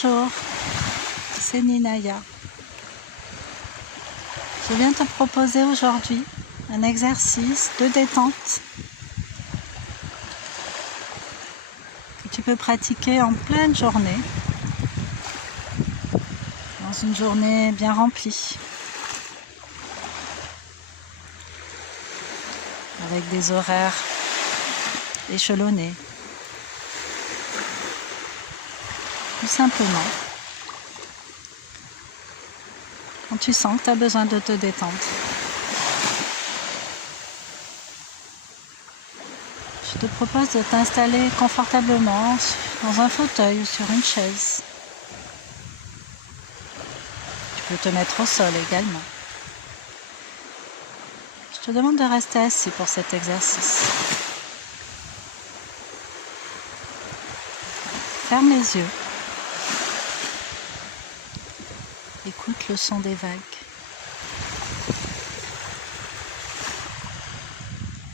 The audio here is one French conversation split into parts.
Bonjour, c'est Ninaya. Je viens te proposer aujourd'hui un exercice de détente que tu peux pratiquer en pleine journée, dans une journée bien remplie, avec des horaires échelonnés. Tout simplement, quand tu sens que tu as besoin de te détendre. Je te propose de t'installer confortablement dans un fauteuil ou sur une chaise. Tu peux te mettre au sol également. Je te demande de rester assis pour cet exercice. Ferme les yeux. Écoute le son des vagues.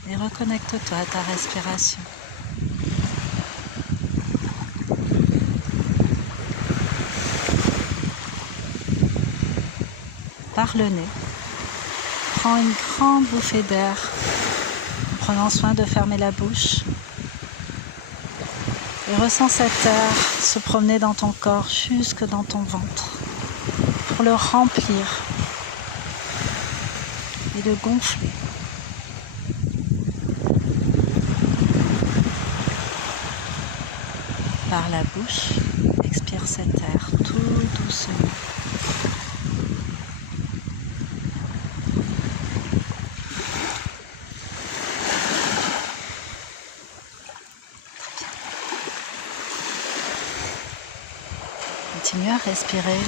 Et reconnecte-toi à ta respiration. Par le nez, prends une grande bouffée d'air en prenant soin de fermer la bouche. Et ressens cet air se promener dans ton corps jusque dans ton ventre pour le remplir et le gonfler. Par la bouche, expire cet air tout doucement. Continue à respirer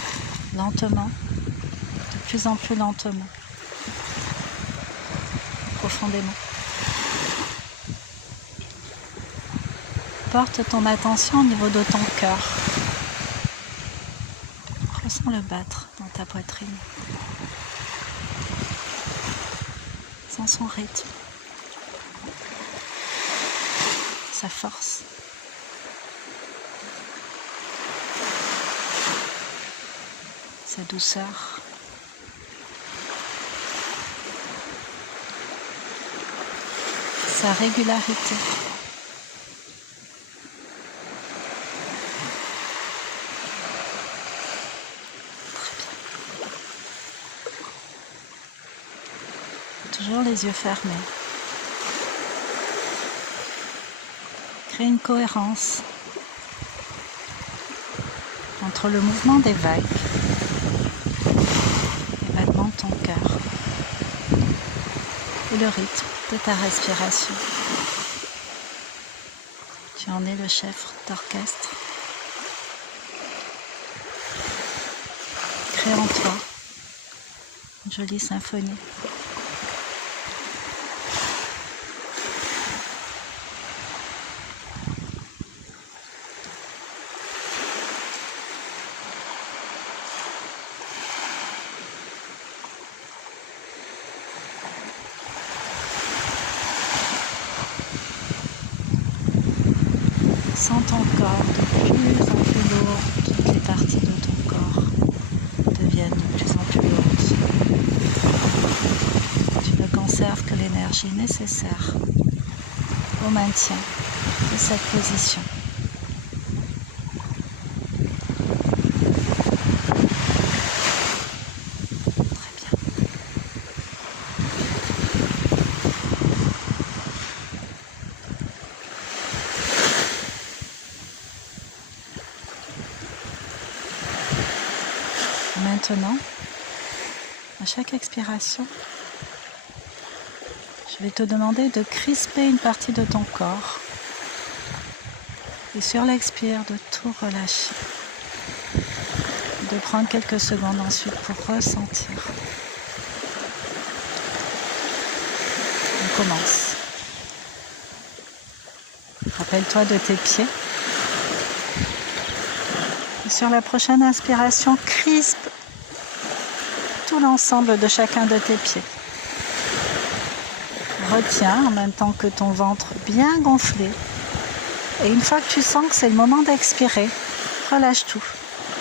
lentement, de plus en plus lentement, profondément. Porte ton attention au niveau de ton cœur. Ressens-le battre dans ta poitrine. Sens son rythme, sa force. Sa douceur. Sa régularité. Toujours les yeux fermés. Crée une cohérence entre le mouvement des vagues, les battements de ton cœur et le rythme de ta respiration. Tu en es le chef d'orchestre. Crée en toi une jolie symphonie. Sens ton corps de plus en plus lourd, toutes les parties de ton corps deviennent de plus en plus lourdes. Tu ne conserves que l'énergie nécessaire au maintien de cette position. Très bien. Maintenant, à chaque expiration, je vais te demander de crisper une partie de ton corps et sur l'expire de tout relâcher. De prendre quelques secondes ensuite pour ressentir. On commence. Rappelle-toi de tes pieds. Et sur la prochaine inspiration, crispe tout l'ensemble de chacun de tes pieds. Retiens en même temps que ton ventre bien gonflé. Et une fois que tu sens que c'est le moment d'expirer, relâche tout.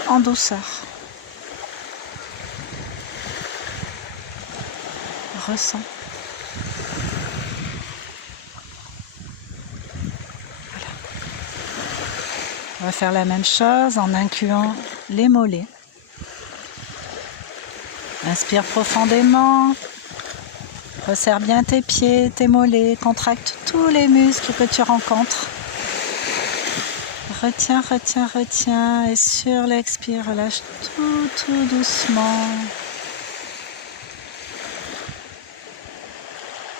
en douceur. Ressens. Voilà. On va faire la même chose en incluant les mollets. Inspire profondément. Resserre bien tes pieds, tes mollets. Contracte tous les muscles que tu rencontres. Retiens, retiens, retiens. Et sur l'expire, relâche tout doucement.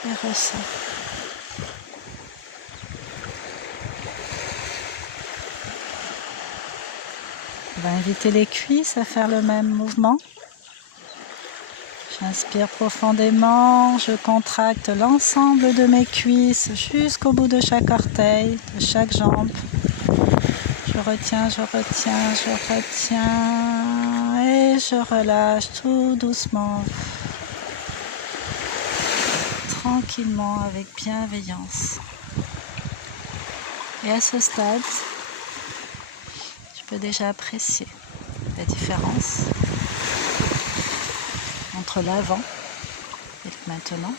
Et ressens. On va inviter les cuisses à faire le même mouvement. J'inspire profondément, je contracte l'ensemble de mes cuisses jusqu'au bout de chaque orteil, de chaque jambe. Je retiens, je retiens, je retiens et je relâche tout doucement, tranquillement, avec bienveillance. Et à ce stade, tu peux déjà apprécier la différence entre l'avant et le maintenant,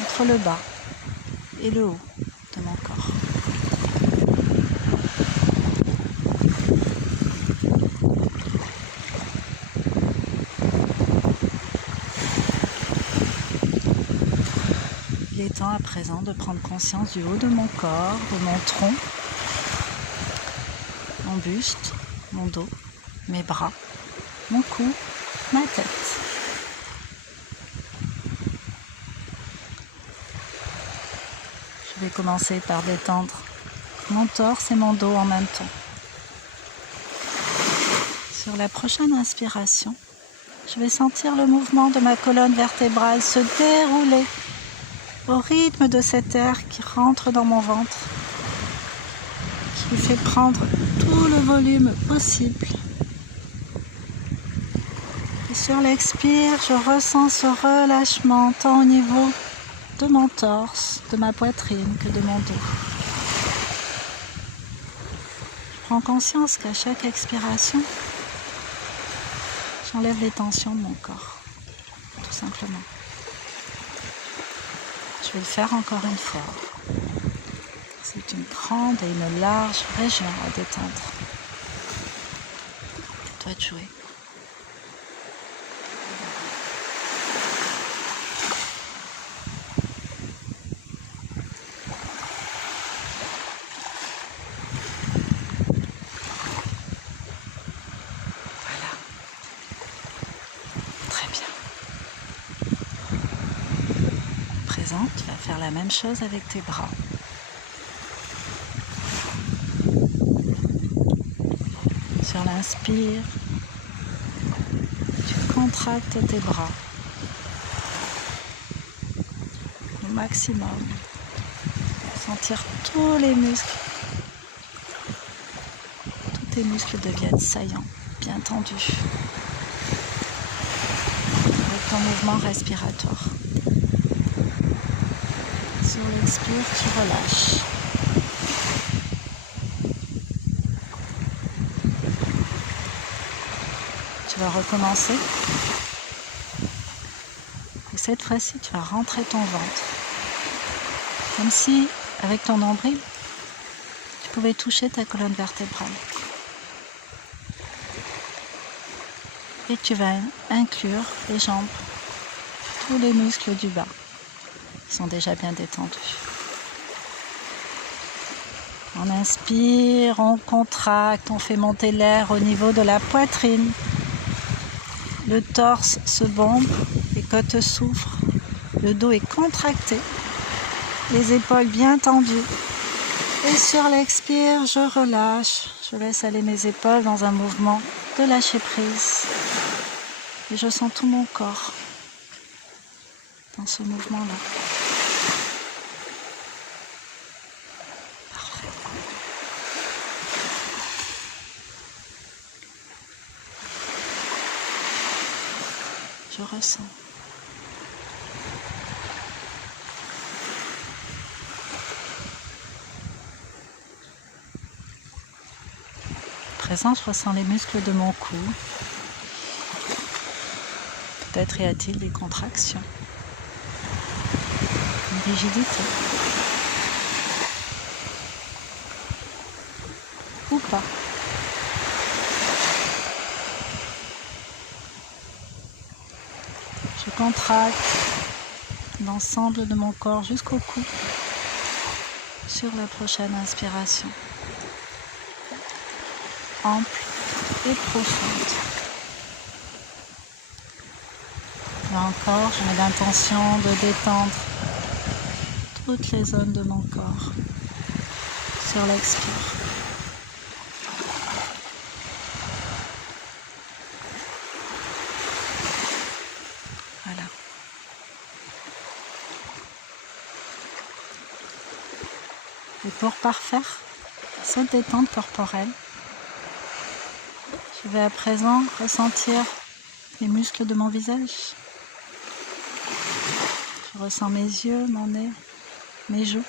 entre le bas et le haut de mon corps. Il est temps à présent de prendre conscience du haut de mon corps, de mon tronc, mon buste, mon dos, mes bras, mon cou, ma tête. Je vais commencer par détendre mon torse et mon dos en même temps. Sur la prochaine inspiration, je vais sentir le mouvement de ma colonne vertébrale se dérouler au rythme de cet air qui rentre dans mon ventre, qui fait prendre tout le volume possible. Et sur l'expire, je ressens ce relâchement tant au niveau de mon torse, de ma poitrine que de mon dos. Je prends conscience qu'à chaque expiration, j'enlève les tensions de mon corps, tout simplement. Je vais le faire encore une fois. C'est une grande et une large région à détendre. À toi de jouer. Voilà. Très bien. À présent, tu vas faire la même chose avec tes bras. Sur l'inspire, tu contractes tes bras au maximum. Sentir tous les muscles. Tous tes muscles deviennent saillants, bien tendus. Avec ton mouvement respiratoire. Sur l'expire, tu relâches. Tu vas recommencer. Et cette fois-ci, tu vas rentrer ton ventre. Comme si, avec ton nombril, tu pouvais toucher ta colonne vertébrale. Et tu vas inclure les jambes, tous les muscles du bas, qui sont déjà bien détendus. On inspire, on contracte, on fait monter l'air au niveau de la poitrine. Le torse se bombe, les côtes s'ouvrent, le dos est contracté, les épaules bien tendues. Et sur l'expire, je relâche, je laisse aller mes épaules dans un mouvement de lâcher prise. Et je sens tout mon corps dans ce mouvement-là. Parfait. Je ressens. présent, je ressens les muscles de mon cou. Peut-être y a-t-il des contractions, une rigidité. Ou pas. Je contracte l'ensemble de mon corps jusqu'au cou sur la prochaine inspiration. Ample et profonde. Là encore, je mets l'intention de détendre toutes les zones de mon corps sur l'expire. Voilà. Et pour parfaire cette détente corporelle, je vais à présent ressentir les muscles de mon visage. Je ressens mes yeux, mon nez, mes joues,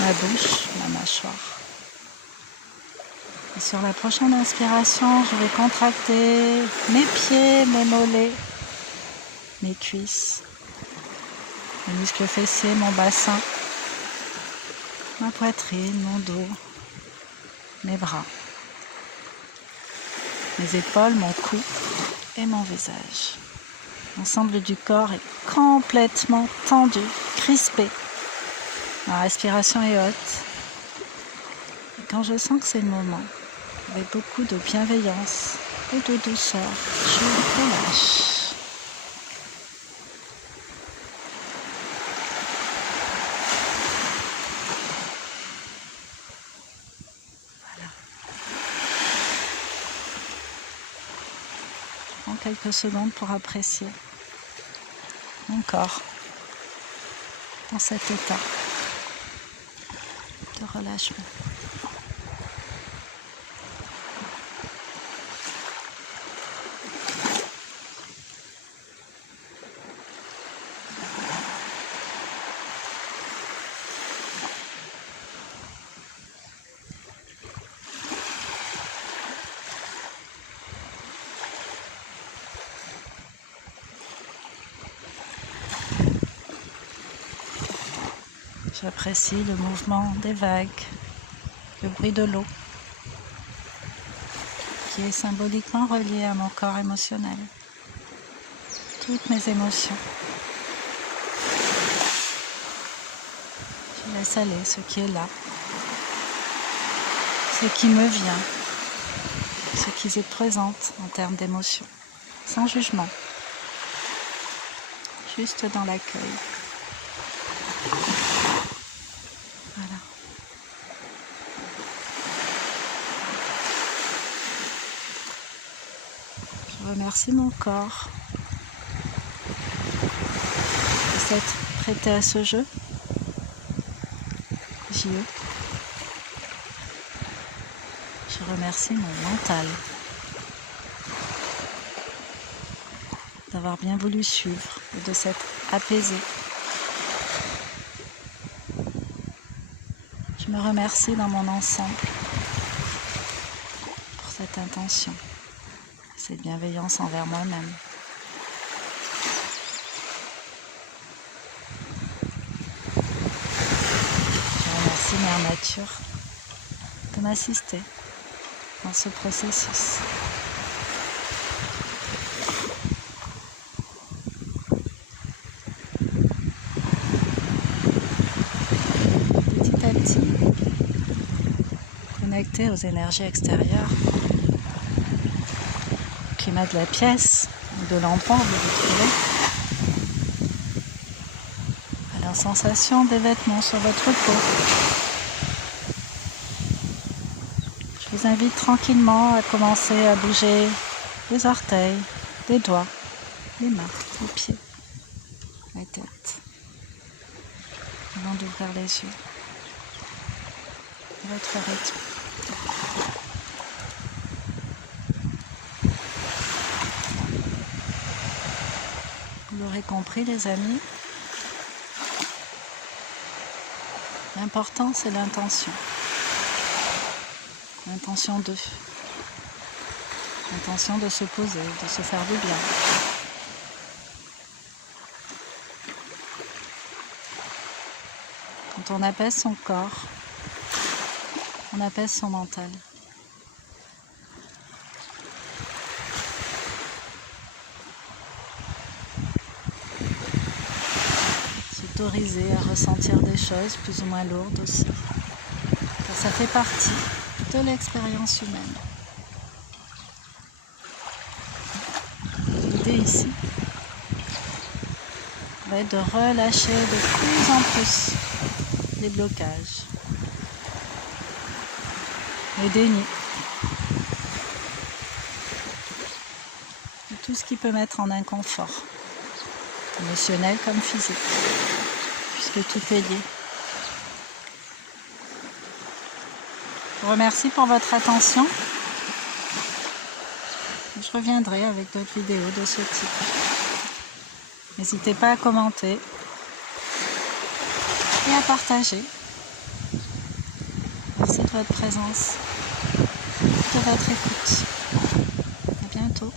ma bouche, ma mâchoire. Et sur la prochaine inspiration, je vais contracter mes pieds, mes mollets, mes cuisses, mes muscles fessiers, mon bassin, ma poitrine, mon dos, mes bras, mes épaules, mon cou et mon visage. L'ensemble du corps est complètement tendu, crispé. Ma respiration est haute. Et quand je sens que c'est le moment, avec beaucoup de bienveillance et de douceur, je relâche. Voilà. Je prends quelques secondes pour apprécier mon corps dans cet état de relâchement. J'apprécie le mouvement des vagues, le bruit de l'eau, qui est symboliquement relié à mon corps émotionnel. Toutes mes émotions. Je laisse aller ce qui est là, ce qui me vient, ce qui se présente en termes d'émotions, sans jugement, juste dans l'accueil. Voilà. Je remercie mon corps de s'être prêté à ce jeu. Je remercie mon mental d'avoir bien voulu suivre et de s'être apaisé. Je me remercie dans mon ensemble pour cette intention, cette bienveillance envers moi-même. Je remercie Mère Nature de m'assister dans ce processus. Petit à petit, connecté aux énergies extérieures, au climat de la pièce ou de l'endroit où vous vous trouvez, à la sensation des vêtements sur votre peau. Je vous invite tranquillement à commencer à bouger les orteils, les doigts, les mains, les pieds, la tête, avant d'ouvrir les yeux. À votre rythme. Vous l'aurez compris, les amis, l'important c'est l'intention. L'intention de. L'intention de se poser, de se faire du bien. Quand on apaise son corps, on apaise son mental. S'autoriser à ressentir des choses plus ou moins lourdes aussi. Ça fait partie de l'expérience humaine. L'idée ici va être de relâcher de plus en plus les blocages, les dénis, et tout ce qui peut mettre en inconfort, émotionnel comme physique, puisque tout est lié. Je vous remercie pour votre attention. Je reviendrai avec d'autres vidéos de ce type. N'hésitez pas à commenter et à partager. Merci de votre présence, de votre écoute. À bientôt.